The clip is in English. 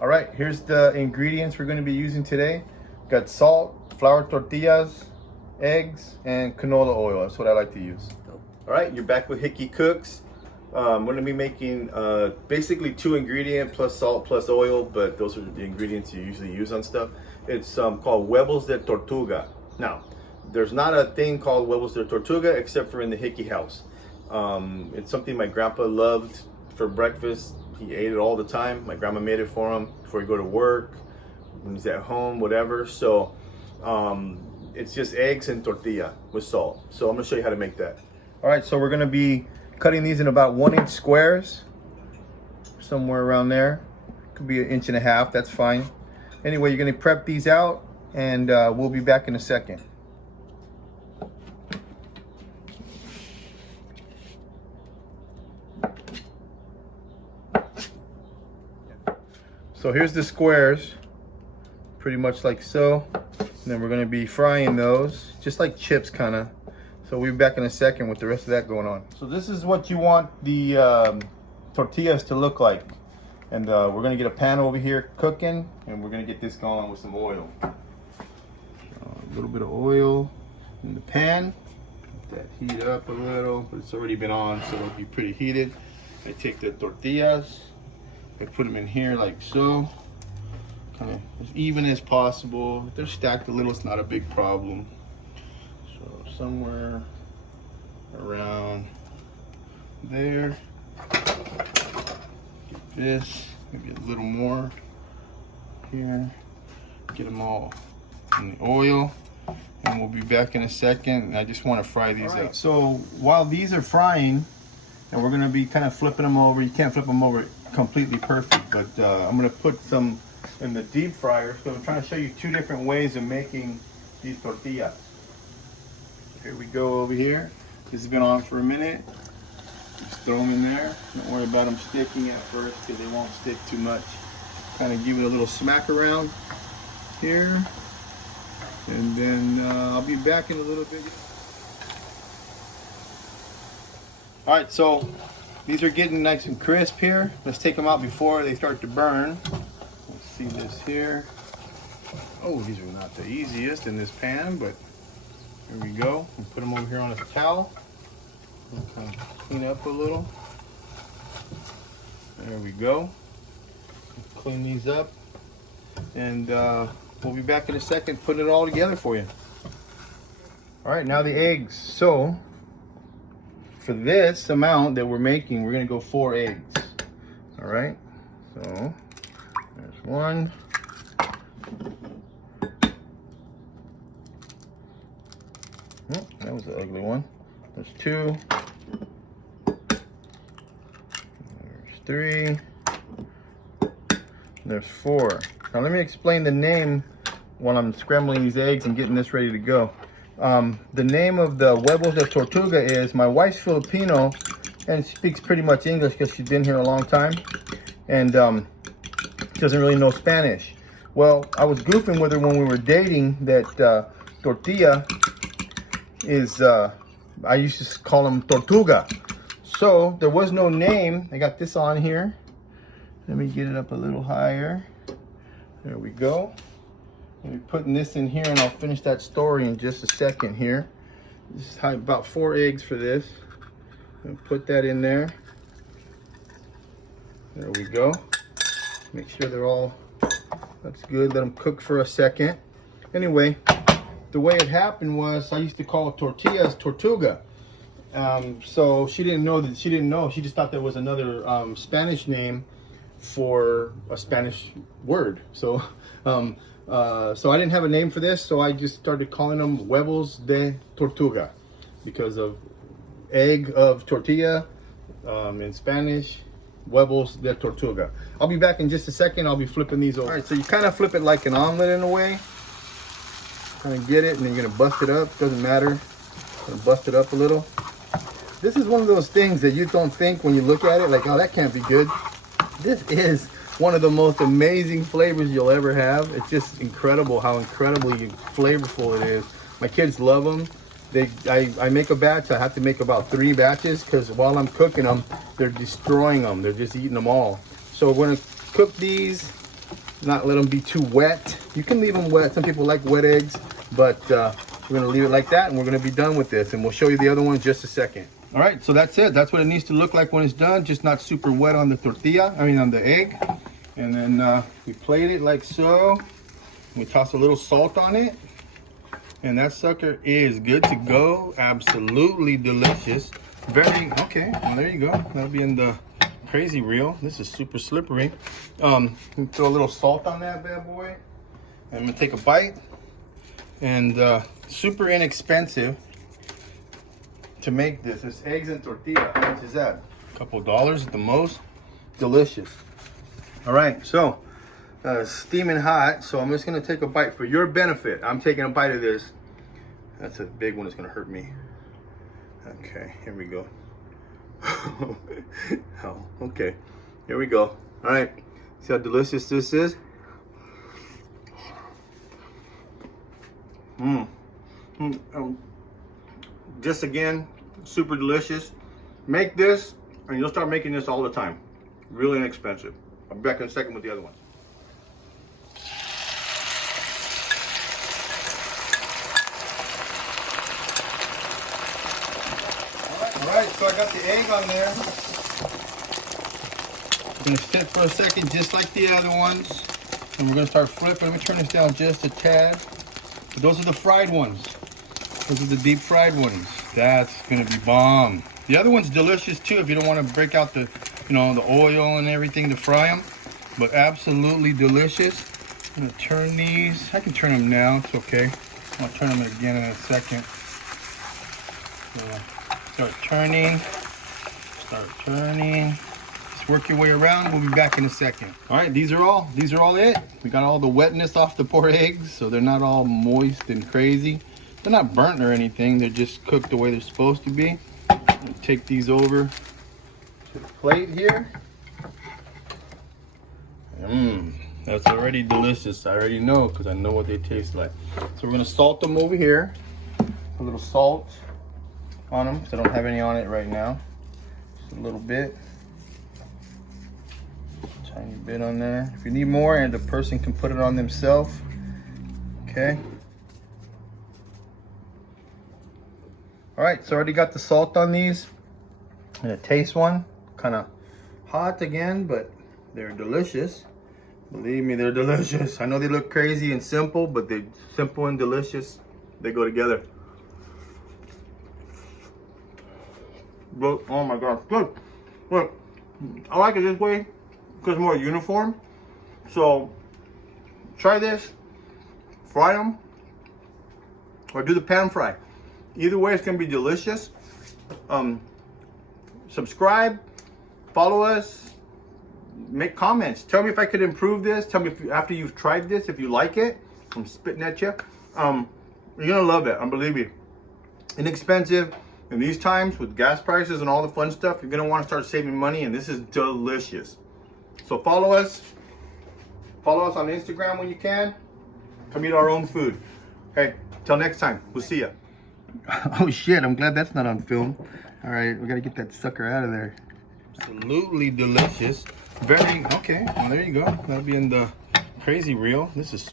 All right, here's the ingredients we're going to be using today. Got salt, flour tortillas, eggs, and canola oil. That's what I like to use. All right, you're back with Hickey Cooks. I'm going to be making basically 2 ingredients plus salt plus oil, but those are the ingredients you usually use on stuff. It's called Huevos de Tortuga. Now, there's not a thing called Huevos de Tortuga except for in the Hickey house. It's something my grandpa loved for breakfast. He ate it all the time. My grandma made it for him before he go to work, when he's at home, whatever. So it's just eggs and tortilla with salt. So I'm gonna show you how to make that. All right, so we're gonna be cutting these in about 1-inch squares, somewhere around there. Could be 1.5 inches, that's fine. Anyway, you're gonna prep these out and we'll be back in a second. So here's the squares, pretty much like so. And then we're gonna be frying those, just like chips kinda. So we'll be back in a second with the rest of that going on. So this is what you want the tortillas to look like. And we're gonna get a pan over here cooking, and we're gonna get this going with some oil. So a little bit of oil in the pan. Let that heat up a little, but it's already been on, so it'll be pretty heated. I take the tortillas, I put them in here like so, kind of as even as possible. If they're stacked a little, it's not a big problem. So somewhere around there. Get this, maybe a little more here. Get them all in the oil, and we'll be back in a second. I just want to fry these up. So while these are frying, and we're gonna be kind of flipping them over. You can't flip them over completely perfect, but I'm gonna put some in the deep fryer. So I'm trying to show you 2 different ways of making these tortillas. So here we go over here. This has been on for a minute. Just throw them in there. Don't worry about them sticking at first because they won't stick too much. Kind of give it a little smack around here. And then I'll be back in a little bit. All right, so these are getting nice and crisp here. Let's take them out before they start to burn. Let's see this here. Oh, these are not the easiest in this pan, but here we go. We'll put them over here on a towel. We'll kind of clean up a little. There we go. Clean these up. And we'll be back in a second putting it all together for you. All right, now the eggs. So for this amount that we're making, we're gonna go 4 eggs. All right, so there's 1. Oh, that was the ugly one. There's 2. There's 3. There's 4. Now let me explain the name while I'm scrambling these eggs and getting this ready to go. The name of the Huevos de Tortuga is, my wife's Filipino and speaks pretty much English because she's been here a long time, and doesn't really know Spanish. Well, I was goofing with her when we were dating that tortilla is, I used to call them Tortuga. So there was no name. I got this on here. Let me get it up a little higher. There we go. I'll be putting this in here, and I'll finish that story in just a second here. This is about 4 eggs for this. And put that in there. There we go. Make sure they're all, that's good. Let them cook for a second. Anyway, the way it happened was I used to call tortillas Tortuga. So she didn't know that. She just thought there was another Spanish name for a Spanish word. So so I didn't have a name for this, so I just started calling them Huevos de Tortuga because of egg of tortilla, in Spanish, Huevos de Tortuga. I'll be back in just a second. I'll be flipping these over. All right, so you kind of flip it like an omelet in a way. Kind of get it, and then you're gonna bust it up. Doesn't matter. Gonna bust it up a little. This is one of those things that you don't think when you look at it, like, oh, that can't be good. This is one of the most amazing flavors you'll ever have. It's just incredible how incredibly flavorful it is. My kids love them. I make a batch. I have to make about 3 batches because while I'm cooking them, they're destroying them. They're just eating them all. So we're gonna cook these not let them be too wet. You can leave them wet. Some people like wet eggs, but we're gonna leave it like that, and we're gonna be done with this, and we'll show you the other one in just a second. All right, so that's it. That's what it needs to look like when it's done, just not super wet on the tortilla, on the egg. And then we plate it like so. We toss a little salt on it, and that sucker is good to go. Absolutely delicious. Very, okay, well, there you go. That'll be in the crazy reel. This is super slippery. Throw a little salt on that bad boy. I'm gonna take a bite. And super inexpensive to make this. It's eggs and tortilla. How much is that? A couple dollars at the most. Delicious. All right, so steaming hot. So I'm just gonna take a bite for your benefit. I'm taking a bite of this. That's a big one. It's gonna hurt me. Okay, here we go. Oh, okay, here we go. All right, see how delicious this is? Just again, super delicious. Make this, and you'll start making this all the time. Really inexpensive. I'll be back in a second with the other one. All right, so I got the egg on there. I'm gonna sit for a second, just like the other ones, and we're gonna start flipping. Let me turn this down just a tad. But those are the fried ones. Those are the deep fried ones. That's gonna be bomb. The other one's delicious too if you don't want to break out the, the oil and everything to fry them. But absolutely delicious. I'm gonna turn these. I can turn them now. It's okay. I'll turn them again in a second. So start turning. Start turning. Just work your way around. We'll be back in a second. All right, these are all it. We got all the wetness off the poor eggs, so they're not all moist and crazy. They're not burnt or anything. They're just cooked the way they're supposed to be. Take these over to the plate here. That's already delicious. I already know because I know what they taste like. So we're gonna salt them over here. A little salt on them because I don't have any on it right now. Just a little bit. Tiny bit on there. If you need more, and the person can put it on themselves. Okay. All right, so I already got the salt on these. I'm gonna taste one. Kind of hot again, but they're delicious. Believe me, they're delicious. I know they look crazy and simple, but they're simple and delicious. They go together. But, oh my gosh, good. Look, I like it this way because it's more uniform. So try this, fry them, or do the pan fry. Either way, it's gonna be delicious. Subscribe, follow us, make comments. Tell me if I could improve this. Tell me if after you've tried this, if you like it. I'm spitting at you. You're gonna love it. Believe me. Inexpensive. In these times with gas prices and all the fun stuff, you're gonna want to start saving money, and this is delicious. So follow us. Follow us on Instagram when you can. Come eat our own food. Okay. Till next time. We'll see ya. Oh shit, I'm glad that's not on film. All right, we gotta get that sucker out of there. Absolutely delicious. Very, okay, well, there you go. That'll be in the crazy reel. This is